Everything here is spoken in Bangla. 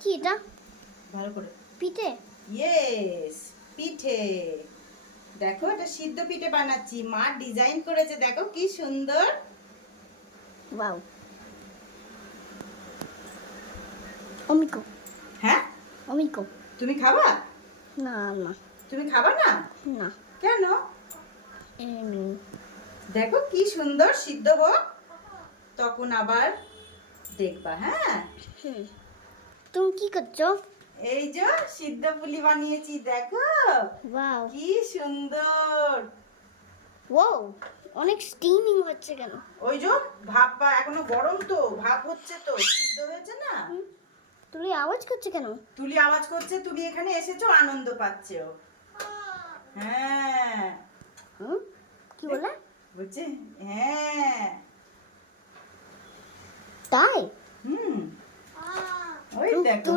কি এটা? ভালো করে। পিঠে? ইয়েস, পিঠে। দেখো এটা সিদ্ধ পিঠে বানাচ্ছি, মা ডিজাইন করেছে, দেখো কি সুন্দর। ওয়াও। অমিকো। হ্যাঁ, অমিকো। তুমি খাবা? না না তুমি খাবা না? না, কেন? এমনি। দেখো কি সুন্দর, সিদ্ধ হোক তখন আবার দেখবা। হ্যাঁ, হুম। তুমি কি করছো? এই যে সিদ্ধ পুলি বানিয়েছি, দেখো ওয়াও। কি সুন্দর। ওয়াও, অনেক স্টিমিং হচ্ছে কেন? ওই যে ভাপ এখনো গরম তো, ভাপ হচ্ছে তো, সিদ্ধ হয়েছে না। তুলি আওয়াজ করছে কেন? তুলি আওয়াজ করছে, তুলি এখানে এসেছো, আনন্দ পাচ্ছে ও। হ্যাঁ, হুম, কি বলে? বুঝছে? হ্যাঁ, তাই? হুম, ওই দেখো।